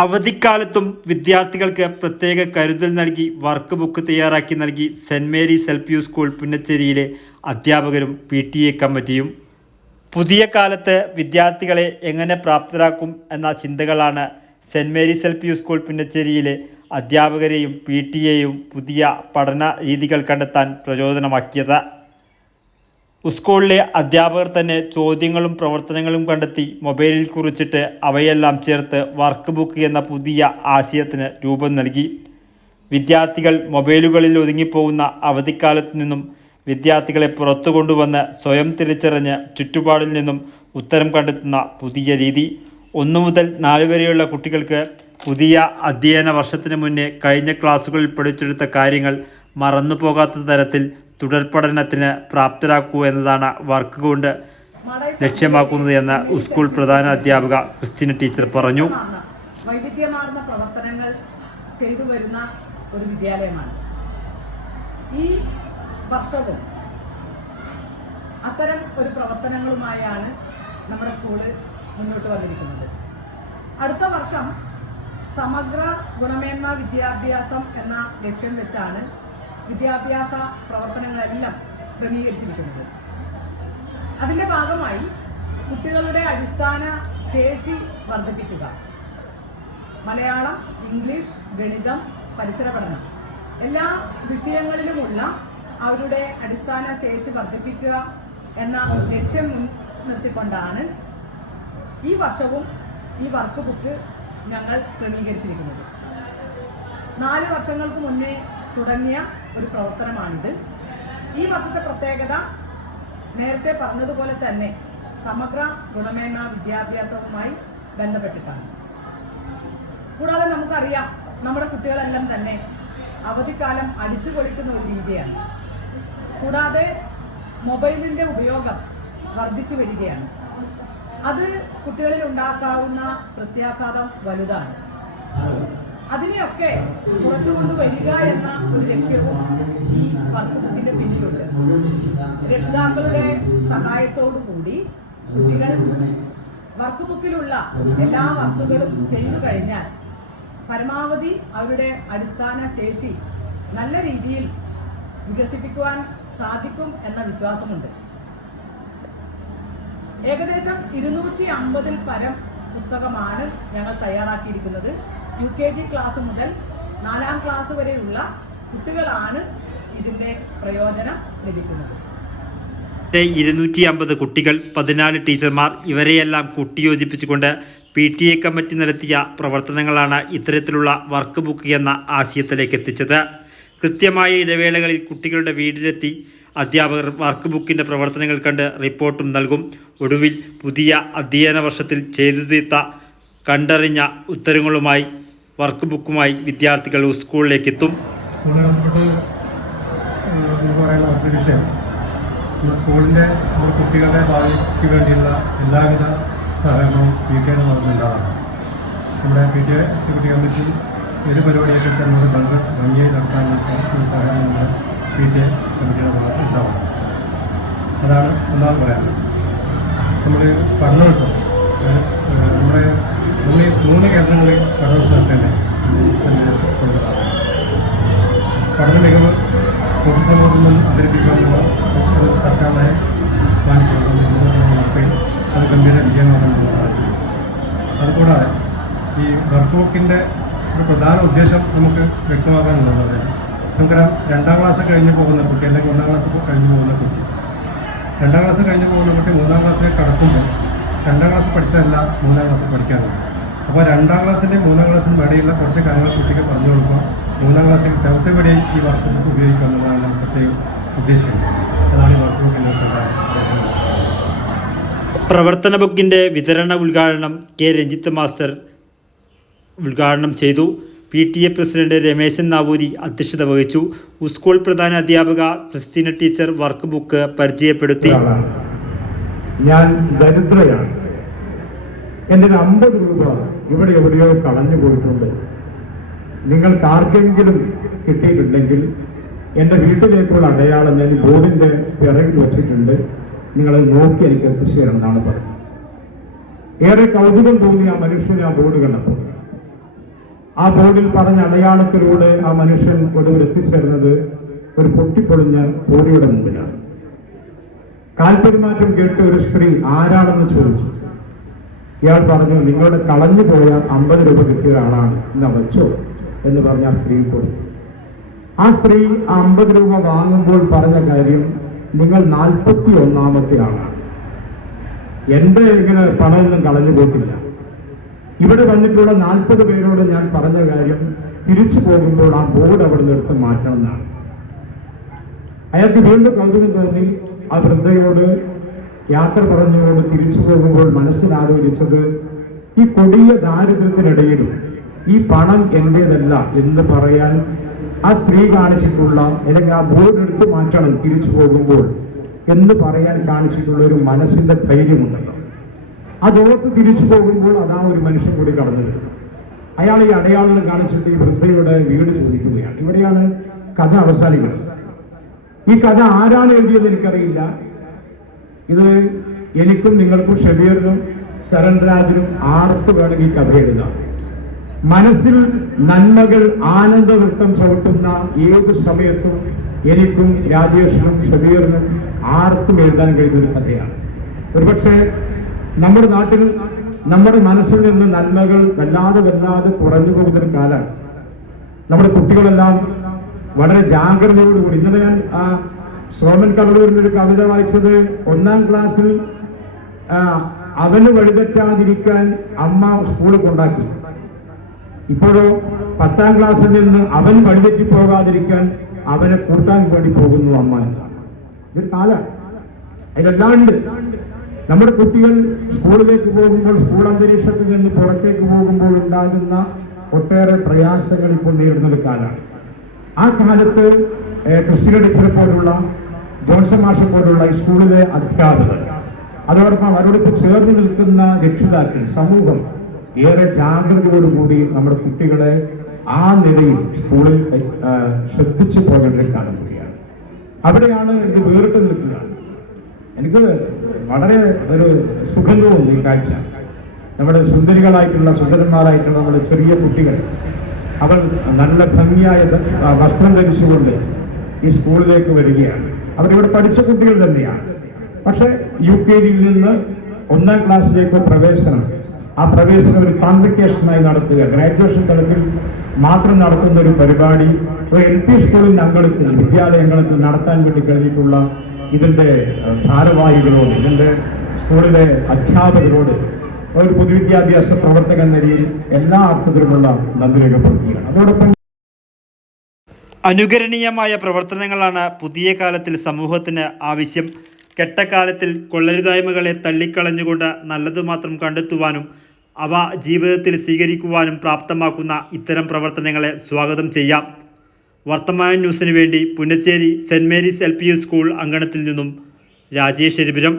അവധിക്കാലത്തും വിദ്യാർത്ഥികൾക്ക് പ്രത്യേക കരുതൽ നൽകി വർക്ക് ബുക്ക് തയ്യാറാക്കി നൽകി സെൻറ് മേരീസ് LP സ്കൂൾ പുന്നച്ചേരിയിലെ അധ്യാപകരും PTA കമ്മിറ്റിയും. പുതിയ കാലത്ത് വിദ്യാർത്ഥികളെ എങ്ങനെ പ്രാപ്തരാക്കും എന്ന ചിന്തകളാണ് സെൻറ് മേരീസ് LP സ്കൂൾ പുന്നച്ചേരിയിലെ അധ്യാപകരെയും PTAയും പുതിയ പഠന രീതികൾ കണ്ടെത്താൻ പ്രചോദനമാക്കിയത്. സ്കൂളിലെ അധ്യാപകർ തന്നെ ചോദ്യങ്ങളും പ്രവർത്തനങ്ങളും കണ്ടെത്തി മൊബൈലിൽ കുറിച്ചിട്ട് അവയെല്ലാം ചേർത്ത് വർക്ക് ബുക്ക് എന്ന പുതിയ ആശയത്തിന് രൂപം നൽകി. വിദ്യാർത്ഥികൾ മൊബൈലുകളിൽ ഒതുങ്ങിപ്പോകുന്ന അവധിക്കാലത്തു നിന്നും വിദ്യാർത്ഥികളെ പുറത്തു കൊണ്ടുവന്ന് സ്വയം തിരിച്ചറിഞ്ഞ് ചുറ്റുപാടിൽ നിന്നും ഉത്തരം കണ്ടെത്തുന്ന പുതിയ രീതി. 1 മുതൽ 4 വരെയുള്ള കുട്ടികൾക്ക് പുതിയ അധ്യയന വർഷത്തിന് മുന്നേ കഴിഞ്ഞ ക്ലാസ്സുകളിൽ പഠിച്ചെടുത്ത കാര്യങ്ങൾ മറന്നു പോകാത്ത തരത്തിൽ തുടർ പഠനത്തിന് പ്രാപ്തരാക്കുക എന്നതാണ് വർക്ക് കൊണ്ട് ലക്ഷ്യമാക്കുന്നത് എന്ന് സ്കൂൾ പ്രധാന അധ്യാപിക ക്രിസ്റ്റീന ടീച്ചർ പറഞ്ഞു. വൈവിധ്യമാർന്ന പ്രവർത്തനങ്ങൾ ചെയ്തു വരുന്ന ഒരു വിദ്യാലയമാണ്. ഈ വർഷവും അത്തരം ഒരു പ്രവർത്തനങ്ങളുമായാണ് നമ്മുടെ സ്കൂള് മുന്നോട്ട് വന്നിരിക്കുന്നത്. അടുത്ത വർഷം സമഗ്ര ഗുണമേന്മ വിദ്യാഭ്യാസം എന്ന ലക്ഷ്യം വെച്ചാണ് വിദ്യാഭ്യാസ പ്രവർത്തനങ്ങളെല്ലാം ക്രമീകരിച്ചിരിക്കുന്നത്. അതിൻ്റെ ഭാഗമായി കുട്ടികളുടെ അടിസ്ഥാന ശേഷി വർദ്ധിപ്പിക്കുക, മലയാളം, ഇംഗ്ലീഷ്, ഗണിതം, പരിസര പഠനം എല്ലാ വിഷയങ്ങളിലുമുള്ള അവരുടെ അടിസ്ഥാന ശേഷി വർദ്ധിപ്പിക്കുക എന്ന ലക്ഷ്യം മുൻനിർത്തിക്കൊണ്ടാണ് ഈ വർഷവും ഈ വർക്ക് ബുക്ക് ഞങ്ങൾ ക്രമീകരിച്ചിരിക്കുന്നത്. 4 വർഷങ്ങൾക്ക് മുന്നേ തുടങ്ങിയ ഒരു പ്രവർത്തനമാണിത്. ഈ വർഷത്തെ പ്രത്യേകത നേരത്തെ പറഞ്ഞതുപോലെ തന്നെ സമഗ്ര ഗുണമേന്മ വിദ്യാഭ്യാസവുമായി ബന്ധപ്പെട്ടിട്ടാണ്. കൂടാതെ നമുക്കറിയാം, നമ്മുടെ കുട്ടികളെല്ലാം തന്നെ അവധിക്കാലം അടിച്ചു പൊളിക്കുന്ന ഒരു രീതിയാണ്. കൂടാതെ മൊബൈലിൻ്റെ ഉപയോഗം വർദ്ധിച്ചു വരികയാണ്. അത് കുട്ടികളിൽ ഉണ്ടാക്കാവുന്ന പ്രത്യാഘാതം വലുതാണ്. അതിനെയൊക്കെ കുറച്ചുകൊണ്ട് വരിക എന്ന ഒരു ലക്ഷ്യവും ഈ വർക്ക് ബുക്കിന്റെ പിന്നിലുണ്ട്. രക്ഷിതാക്കളുടെ സഹായത്തോടു കൂടി കുട്ടികൾ വർക്ക് ബുക്കിലുള്ള എല്ലാ വർക്കുകളും ചെയ്തു കഴിഞ്ഞാൽ പരമാവധി അവരുടെ അടിസ്ഥാന ശേഷി നല്ല രീതിയിൽ വികസിപ്പിക്കുവാൻ സാധിക്കും എന്ന വിശ്വാസമുണ്ട്. ഏകദേശം 250-ൽ പരം പുസ്തകമാണ് ഞങ്ങൾ തയ്യാറാക്കിയിരിക്കുന്നത്. UKG ക്ലാസ് മുതൽ 4ാം ക്ലാസ് വരെയുള്ള കുട്ടികളാണ് ഇതിന്റെ പ്രയോജനം ലഭിക്കുന്നത്. 250 കുട്ടികൾ, 14 ടീച്ചർമാർ ഇവരെയെല്ലാം കൂട്ടിയോജിപ്പിച്ചുകൊണ്ട് PTA കമ്മിറ്റി നടത്തിയ പ്രവർത്തനങ്ങളാണ് ഇത്തരത്തിലുള്ള വർക്ക് ബുക്ക് എന്ന ആശയത്തിലേക്ക് എത്തിച്ചത്. കൃത്യമായ ഇടവേളകളിൽ കുട്ടികളുടെ വീട്ടിലെത്തി അധ്യാപകർ വർക്ക് ബുക്കിൻ്റെ പ്രവർത്തനങ്ങൾ കണ്ട് റിപ്പോർട്ടും നൽകും. ഒടുവിൽ പുതിയ അധ്യയന വർഷത്തിൽ ചെയ്തു തീർത്ത കണ്ടറിഞ്ഞ ഉത്തരങ്ങളുമായി വർക്ക് ബുക്കുമായി വിദ്യാർത്ഥികൾ സ്കൂളിലേക്ക് എത്തും. സ്കൂളിൻ്റെ കുട്ടികളുടെ ഭാവിക്ക് വേണ്ടിയുള്ള എല്ലാവിധ സഹകരണവും PTA നടന്നുണ്ടാവാണ്. നമ്മുടെ PTA എക്സിക്യൂട്ടീവ് കമ്മിറ്റി ഏത് പരിപാടിയൊക്കെ തന്നെ ഭംഗിയായി നടത്താനുള്ള സഹകരണം നമ്മുടെ PTA കമ്മിറ്റിയുടെ ഭാഗത്ത് ഉണ്ടാവണം. അതാണ് ഒന്നാമത് പറയാനുള്ളത്. നമ്മൾ പഠനോത്സവം നമ്മുടെ 3 കേന്ദ്രങ്ങളിൽ പഠനോത്സവം നടത്തേണ്ടത് പഠന മികവ് പൊതുസമൂഹത്തിൽ നിന്ന് അവതരിപ്പിക്കാനുള്ള സർക്കാരിനെ നടത്തുകയും അത് ഗംഭീര വിജയമാക്കാൻ നമുക്ക് സാധിക്കും. അതുകൂടാതെ ഈ വർക്ക് ബുക്കിൻ്റെ ഒരു പ്രധാന ഉദ്ദേശം നമുക്ക് വ്യക്തമാക്കാനുള്ളത് നമുക്കറിയാം, 2ാം ക്ലാസ് കഴിഞ്ഞ് പോകുന്ന കുട്ടി അല്ലെങ്കിൽ 1ാം ക്ലാസ് കഴിഞ്ഞ് പോകുന്ന കുട്ടി 2ാം ക്ലാസ് കഴിഞ്ഞ് പോകുന്ന കുട്ടി 3ാം ക്ലാസ്സിലേക്ക് കടക്കുമ്പോൾ 2ാം ക്ലാസ് പഠിച്ചതല്ല 3ാം ക്ലാസ് പഠിക്കാറുണ്ട്. അപ്പോൾ 2ാം ക്ലാസ്സിൻ്റെയും 3ാം ക്ലാസ്സിനും ഇടയിലുള്ള കുറച്ച് കാര്യങ്ങൾ കുട്ടിക്ക് പറഞ്ഞു കൊടുക്കുക, 3ാം ക്ലാസ്സിൽ ചവിട്ടുപടിയായി ഈ വർക്ക് ബുക്ക് ഉപയോഗിക്കുക എന്നതാണ് നമ്മൾ പ്രത്യേകം ഉദ്ദേശിക്കുന്നത്. അതാണ് ഈ വർക്ക് ബുക്കിൻ്റെ പ്രവർത്തന ബുക്കിൻ്റെ വിതരണ ഉദ്ഘാടനം K. രഞ്ജിത്ത് മാസ്റ്റർ ഉദ്ഘാടനം ചെയ്തു. PTA പ്രസിഡന്റ് രമേശൻ നാവൂരി അധ്യക്ഷത വഹിച്ചു. സ്കൂൾ പ്രധാന അധ്യാപിക ക്രിസ്റ്റീന ടീച്ചർ വർക്ക് ബുക്ക് പരിചയപ്പെടുത്തി. ഞാൻ ദരിദ്രയാണ്, എൻ്റെ 50 രൂപ ഇവിടെ എവിടെയോ കളഞ്ഞു പോയിട്ടുണ്ട്. നിങ്ങൾക്ക് ആർക്കെങ്കിലും കിട്ടിയിട്ടുണ്ടെങ്കിൽ എൻ്റെ വീട്ടിലേക്കുള്ള അടയാളം ഞാൻ ബോർഡിൻ്റെ പിറകിൽ വെച്ചിട്ടുണ്ട്, നിങ്ങളത് നോക്കി എനിക്ക് എത്തിച്ചു തരണം എന്നാണ് പറഞ്ഞത്. ഏറെ കൗതുകം തോന്നിയ ആ മനുഷ്യന് ആ ബോർഡ് കണ്ടപ്പോൾ ആ ബോർഡിൽ പറഞ്ഞ അടയാളത്തിലൂടെ ആ മനുഷ്യൻ ഒടുവിൽ എത്തിച്ചേർന്നത് ഒരു പൊട്ടിപ്പൊളിഞ്ഞ കോടിയുടെ മുമ്പിലാണ്. കാൽപെരുമാറ്റം കേട്ട് ഒരു സ്ത്രീ ആരാണെന്ന് ചോദിച്ചു. ഇയാൾ പറഞ്ഞു, നിങ്ങളുടെ കളഞ്ഞു പോയ 50 രൂപ കിട്ടിയ ഒരാളാണ്, എന്നാ വെച്ചോ എന്ന് പറഞ്ഞ ആ സ്ത്രീ കൊടുത്തു. ആ സ്ത്രീ 50 രൂപ വാങ്ങുമ്പോൾ പറഞ്ഞ കാര്യം, നിങ്ങൾ 41ാമത്തെ ആളാണ്, എന്റെ ഇങ്ങനെ പണമൊന്നും കളഞ്ഞു പോയിട്ടില്ല. ഇവിടെ വന്നിട്ടുള്ള 40 പേരോട് ഞാൻ പറഞ്ഞ കാര്യം, തിരിച്ചു പോകുമ്പോൾ ആ ബോർഡ് അവിടെ നിന്ന് എടുത്ത് മാറ്റണം എന്നാണ്. അയാൾക്ക് വീണ്ടും കൗതുകം തോന്നി. ആ വൃദ്ധയോട് യാത്ര പറഞ്ഞുകൊണ്ട് തിരിച്ചു പോകുമ്പോൾ മനസ്സിലാലോചിച്ചത്, ഈ കൊടിയ ദാരിദ്ര്യത്തിനിടയിലും ഈ പണം എന്റേതല്ല എന്ന് പറയാൻ ആ സ്ത്രീ കാണിച്ചിട്ടുള്ള, അല്ലെങ്കിൽ ആ ബോർഡ് എടുത്ത് മാറ്റണം തിരിച്ചു പോകുമ്പോൾ എന്ന് പറയാൻ കാണിച്ചിട്ടുള്ള ഒരു മനസ്സിന്റെ ധൈര്യമുണ്ടല്ലോ. അതോർത്ത് തിരിച്ചു പോകുമ്പോൾ അതാ ഒരു മനുഷ്യൻ കൂടി കടന്നു വരുന്നത്. അയാൾ ഈ അടയാളങ്ങൾ കാണിച്ചിട്ട് ഈ വൃദ്ധയുടെ വീട് ചോദിക്കുകയാണ്. ഇവിടെയാണ് കഥ അവസാനിക്കുന്നത്. ഈ കഥ ആരാണ് എഴുതിയെന്ന് എനിക്കറിയില്ല. ഇത് എനിക്കും നിങ്ങൾക്കും ഷബീറിനും ശരൺരാജിനും ആർക്ക് വേണമെങ്കിൽ കഥ എഴുതാം. മനസ്സിൽ നന്മകൾ ആനന്ദവൃത്തം ചവിട്ടുന്ന ഏത് സമയത്തും എനിക്കും രാജേഷിനും ഷബീറിനും ആർക്കും എഴുതാൻ കഴിയുന്ന കഥയാണ്. ഒരുപക്ഷെ നമ്മുടെ നാട്ടിൽ നമ്മുടെ മനസ്സിൽ നിന്ന് നന്മകൾ വല്ലാതെ കുറഞ്ഞു പോകുന്നൊരു കാലമാണ്. നമ്മുടെ കുട്ടികളെല്ലാം വളരെ ജാഗ്രതയോടുകൂടി, ഇന്നലെ ഞാൻ സോമൻ കവളൂരിന്റെ ഒരു കവിത വായിച്ചത്, 1ാം ക്ലാസ്സിൽ അവന് വഴിതെറ്റാതിരിക്കാൻ അമ്മ സ്കൂളിൽ കൊണ്ടാക്കി. ഇപ്പോഴോ 10ാം ക്ലാസ്സിൽ നിന്ന് അവൻ വഴിതെറ്റി പോകാതിരിക്കാൻ അവനെ കൂട്ടാൻ വേണ്ടി പോകുന്നു അമ്മ എന്നാണ്. ഇതൊരു കാലമാണ്. അതിലെല്ലാം ഉണ്ട്. നമ്മുടെ കുട്ടികൾ സ്കൂളിലേക്ക് പോകുമ്പോൾ, സ്കൂൾ അന്തരീക്ഷത്തിൽ നിന്ന് പുറത്തേക്ക് പോകുമ്പോൾ ഉണ്ടാകുന്ന ഒട്ടേറെ പ്രയാസങ്ങൾ ഇപ്പോൾ നേരിടുന്ന ഒരു കാലമാണ്. ആ കാലത്ത് ക്രിസ്ത്യൻ ടീച്ചറെ പോലുള്ള, ജോൺസൺ മാഷെ പോലുള്ള ഈ സ്കൂളിലെ അധ്യാപകർ, അതോടൊപ്പം അവരോടൊപ്പം ചേർന്ന് നിൽക്കുന്ന രക്ഷിതാക്കൾ, സമൂഹം ഏറെ ജാഗ്രതയോടുകൂടി നമ്മുടെ കുട്ടികളെ ആ നിലയിൽ സ്കൂളിൽ ശ്രദ്ധിച്ചു പോകേണ്ട ഒരു കാലം കൂടിയാണ്. അവിടെയാണ് ഇത് വേറിട്ട് നിൽക്കുക. എനിക്ക് വളരെ ഒരു സുഖം തോന്നുന്നു ഈ കാഴ്ച. നമ്മുടെ സുന്ദരികളായിട്ടുള്ള, സുന്ദരന്മാരായിട്ടുള്ള നമ്മുടെ ചെറിയ കുട്ടികൾ, അവർ നല്ല ഭംഗിയായ വസ്ത്രം ധരിച്ചുകൊണ്ട് ഈ സ്കൂളിലേക്ക് വരികയാണ്. അവരിവിടെ പഠിച്ച കുട്ടികൾ തന്നെയാണ്. പക്ഷെ UKG നിന്ന് 1ാം ക്ലാസ്സിലേക്ക് പ്രവേശനം, ആ പ്രവേശനം ഒരു കോൺവെക്കേഷനായി നടത്തുക, ഗ്രാജുവേഷൻ തലത്തിൽ മാത്രം നടത്തുന്ന ഒരു പരിപാടി ഒരു LP സ്കൂളിന്റെ അങ്കണത്തിൽ, വിദ്യാലയങ്ങളിൽ നടത്താൻ വേണ്ടി കഴിഞ്ഞിട്ടുള്ള ഇതിന്റെ ഭാരവാഹികളോട്, ഇതിന്റെ സ്കൂളിലെ അധ്യാപകരോട് ഒരു പൊതുവിദ്യാഭ്യാസ പ്രവർത്തകൻ എന്ന നിലയിൽ എല്ലാ അർത്ഥത്തിലുമുള്ള നന്ദി രേഖപ്പെടുത്തുകയാണ്. അതോടൊപ്പം അനുകരണീയമായ പ്രവർത്തനങ്ങളാണ് പുതിയ കാലത്തിൽ സമൂഹത്തിന് ആവശ്യം. കെട്ടക്കാലത്തിൽ കൊള്ളരുതായ്മകളെ തള്ളിക്കളഞ്ഞുകൊണ്ട് നല്ലതു മാത്രം കണ്ടെത്തുവാനും അവ ജീവിതത്തിൽ സ്വീകരിക്കുവാനും പ്രാപ്തമാക്കുന്ന ഇത്തരം പ്രവർത്തനങ്ങളെ സ്വാഗതം ചെയ്യാം. വർത്തമാന ന്യൂസിനു വേണ്ടി Punnacheri saint Mary's LPU school അങ്കണത്തിൽ നിന്നും രാജേഷ് എരിപുരം.